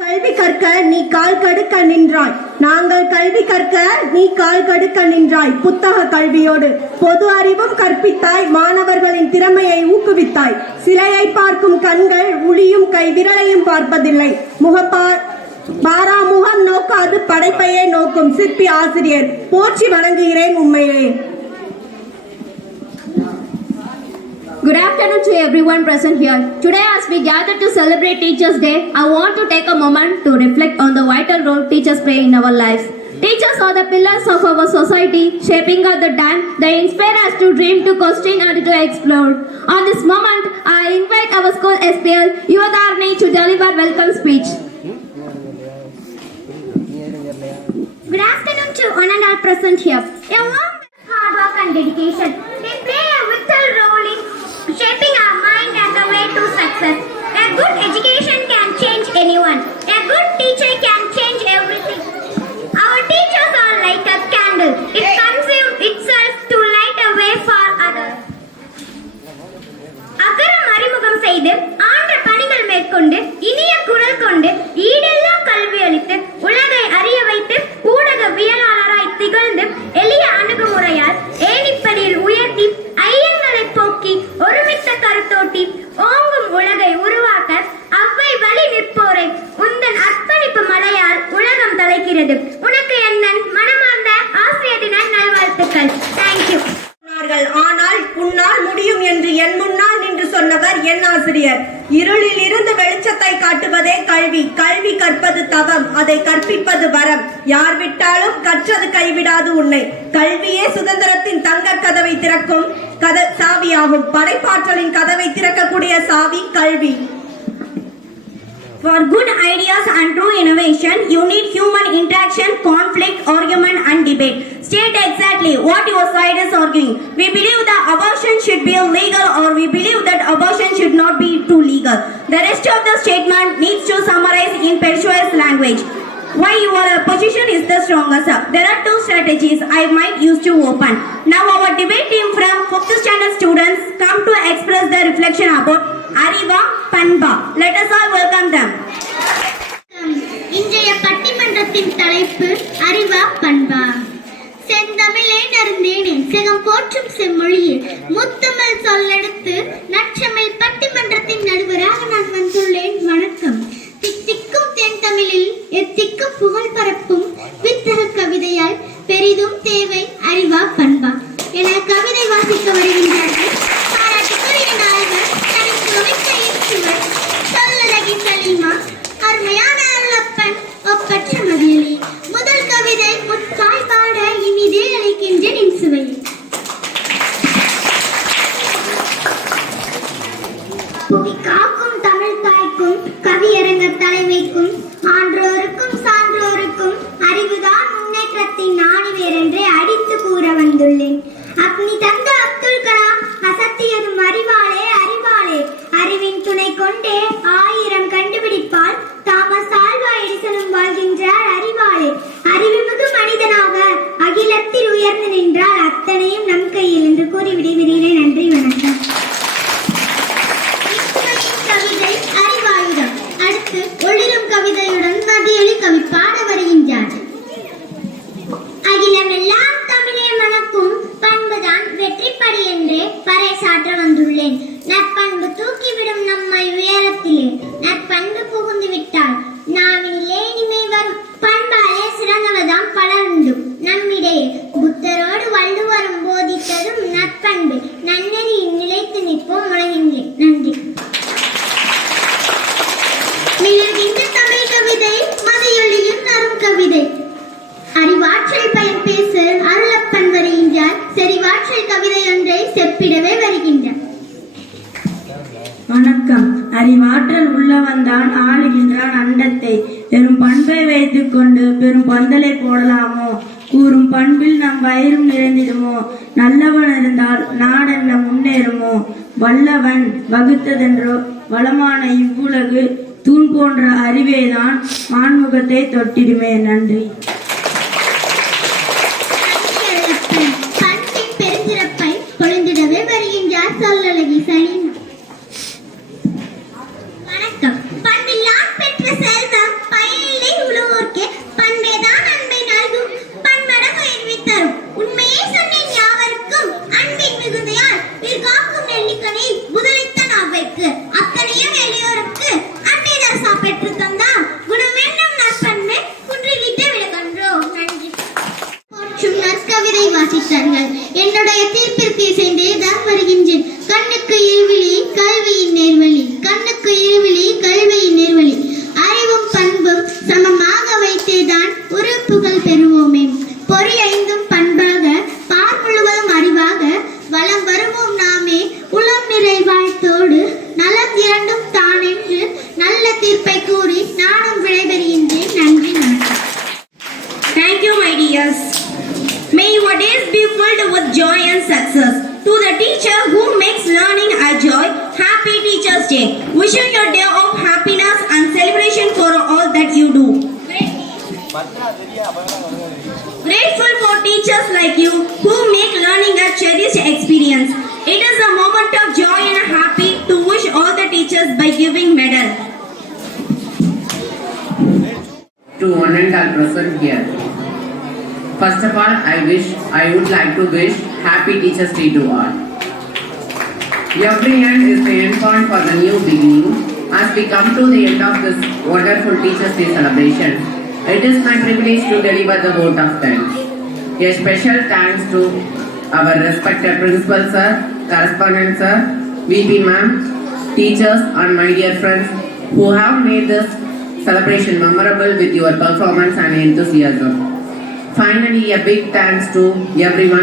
கல்வி கற்க நீ கால் கடுக்க நின்றாய். நாங்கள் கல்வி கற்க நீ கால் கடுக்க நின்றாய். புத்தக கல்வியோடு பொது அறிவும் கற்பித்தாய். மாணவர்களின் திறமையை ஊக்குவித்தாய். சிலையை பார்க்கும் கண்கள் உளியும் கை விரலையும் பார்ப்பதில்லை. பாராமுகம் நோக்காது படைப்பையே நோக்கும் சிற்பி ஆசிரியர். போற்றி வணங்குகிறேன் உண்மையிலே. Good afternoon to everyone present here. Today as we gather to celebrate Teachers' Day, I want to take a moment to reflect on the vital role teachers play in our lives. Teachers are the pillars of our society, shaping us the time. They inspire us to dream, to question and to explore. On this moment, I invite our school SPL, Yuvadarni, to deliver welcome speech. Good afternoon to one and all present here. Along with hard work and dedication, they play a vital role in shaping our mind and the way to success. A good education can change anyone. A good teacher can change everything. Our teachers are like a candle. It consumes itself to light a way for others. அகரம் அறிமுகம் செய்து ஆண்ட பணிகள் மேற்கொண்டு இனிய குரல் கொண்டு ஈடெல்லா கல்வி அளித்து உலகை அறிய வைத்து ஊடகவியலாளராய் திகழ்ந்து எளிய அணுகுமுறையால் ஏணிப்படியில் உயர்த்தி ஐயங்களை போக்கி ஒருமித்த கருத்தோட்டி ஓங்கும் உலகை உருவாக்க அவ்வை வழி நிற்போரை உந்தன் அர்ப்பணிப்பு மலையால் உலகம் தலைக்கிறது. உனக்கு என் மனமார்ந்த ஆசிரியர் தின நல்வாழ்த்துக்கள். தேங்க்யூ. ஆனால் உன்னால் முடியும் என்று என் முன்னால் நின்று சொன்னவர் என் ஆசிரியர். இருளில் இருந்து வெளிச்சத்தை காட்டுவதே கல்வி. கல்வி கற்பது தவம், அதை கற்பிப்பது வரம். யார் விட்டாலும் கற்றது கைவிடாது உன்னை. கல்வியே சுதந்திரத்தின் தங்க கதவை திறக்கும் சாவியாகும். படைப்பாற்றலின் கதவை திறக்கக்கூடிய சாவி கல்வி. For good ideas and true innovation, you need human interaction, conflict, argument and debate. State exactly what your side is arguing. We believe that abortion should be illegal, or we believe that abortion should not be too legal. The rest of the statement needs to summarize in persuasive language. Why your position is the strongest. There are two strategies I might use to open. Now our debate team from 5th standard students come to express their reflection about Ariva Panba. Let us all welcome them. இன்றைய பட்டிமன்றத்தின் தலைப்பு அறிவா பண்பா. செந்தமிழே நறுந்தேனே செகம் போற்றும் செம்மொழியில் முத்தமிழ் சொல்லெடுத்து நற்றமிழ் பட்டிமன்றத்தின் நடுவராக நான் வந்துள்ளேன். வணக்கம். தித்திக்கும் தென் தமிழில் எத்திக்கும் புகழ் பரப்பும் வித்தக கவிதையால் பெரிதும் தேவை அறிவா பண்பா என கவிதை வாசிக்க வருகின்றார்கள். பாராட்டுக்குரிய நாயகர் தனித்துவமிக்க இயேசுவர் சொல்லலகி சலீமா அருமையான அருளப்பன் ஒப்பற்ற மதியலி. முதல் கவிதை முத்தாய் பாட இனிதே அழைக்கின்றேன் என் சுவையை. புவி காக்கும் தமிழ் தாய்க்கும் கவியரங்க தலைமைக்கும் ஆன்றோருக்கும் சான்றோருக்கும் அறிவுதான் முன்னேற்றத்தின் ஆணிவேர் என்றே அடித்து கூற வந்துள்ளேன். அக்னி தந்த அப்துல் கலாம் அசத்தியதும் அறிவாளே அறிவாளே. அறிவின் துணை கொண்டே 1000 கண்டுபிடிப்பால் தாமஸ் ஆல்வா எடிசனும் வாழ்கின்றார் அறிவாளே. அறிவுமிகு மனிதனாக அகிலத்தில் உயர்ந்து நின்றால் அத்தனையும் நம் கையில் என்று கூறி விடைபெறுகிறேன். நன்றி, வணக்கம். கவிதை அறிவாயுதம். அடுத்து ஒளிரும் கவிதையுடன் மதியொலி கவி பாட வருகின்றார். அகிலம் எல்லாம் தமிழே மணக்கும் பண்புதான் வெற்றிப்படி என்றே பறைசாற்ற வந்துள்ளேன். நற்பண்பு தூக்கிவிடும் நம்மை உயரத்திலே. நற்பண்பு புகுந்து விட்டால் நாவினிலே இனிமை வரும். பண்பாலே சிறந்தவதாம் பலருண்டு நம்மிடையே. புத்தரோடு வள்ளுவரும் போதித்ததும் நற்பண்பு. நன்னெறியில் நிலைத்து நிற்போம் உலகின்றேன். நன்றி. மிளர்கின்ற தமிழ் கவிதை மதியொலியும் தரும் கவிதை. அறிவாற்றல் பயன் பேச அருளப்பன் வருகின்றார். செறிவாற்றல் கவிதை ஒன்றை செப்பிடவே வருகின்றார். வணக்கம். அறிவாற்றல் உள்ளவன்தான் ஆளுகின்றான் அண்டத்தை. பெரும் பண்பை வைத்துக் கொண்டு பெரும் பந்தலை போடலாமோ? கூறும் பண்பில் நம் வயிறும் நிறைந்திடுமோ? நல்லவன் இருந்தால் நாடென்ன முன்னேறுமோ? வல்லவன் வகுத்ததென்றோ வளமான இவ்வுலகு தூண் போன்ற அறிவேதான் மான்முகத்தை தொட்டிடுமே. நன்றி. பண்பின் பெருஞ்சிறப்பை பொழிந்திடவே வருகின்றார் சொல்லலகி சலீமா. வணக்கம். பண்பில்லான் பெற்ற செல்வம் ஒழுக்கம்தான் குணம் என்னும் நற்பண்பை குன்றிவிட்டு விடுகின்றோம். நன்றி. போற்றும் நற்கவிதை வாசித்தார்கள். என்னுடைய தீர்ப்பிற்கு இசைந்தே தான் வருகின்றேன். கண்ணுக்கு இருவிழி கல்வியின் நேர்வழி, கண்ணுக்கு இருவிழி கல்வியின் நேர்வழி, அறிவும் பண்பும் சமமாக வைத்தேதான் உறுப்புகள் பெறுவோமே. பொறி ஐந்தும் பண்பாக பார் முழுவதும் அறிவாக வளம் வருவோம் நாமே. உளம் நிறை வாழ்த்தோடு நலம் இரண்டும் தான் என்று நல்ல தீர்ப்பை கூறி நானும் விடைபெறுகின்றேன். நன்றி, வணக்கம். Thank you, my dears. May your days be filled with joy and success. To the teacher who makes learning a joy, happy Teachers' Day. Wishing your day of happiness and celebration for all that you do. Grateful for teachers like you who make learning a cherished experience. It is a moment of joy and happy to wish all the teachers by giving medal. To one and all present here. First of all, I would like to wish Happy Teachers' Day to all. Every end is the end point for the new beginning. As we come to the end of this wonderful Teachers' Day celebration, it is my privilege to deliver the vote of thanks. A special thanks to our respected Principal Sir, Correspondent Sir, VP Ma'am, teachers and my dear friends who have made this celebration memorable with your performance and enthusiasm. Finally, a big thanks to everyone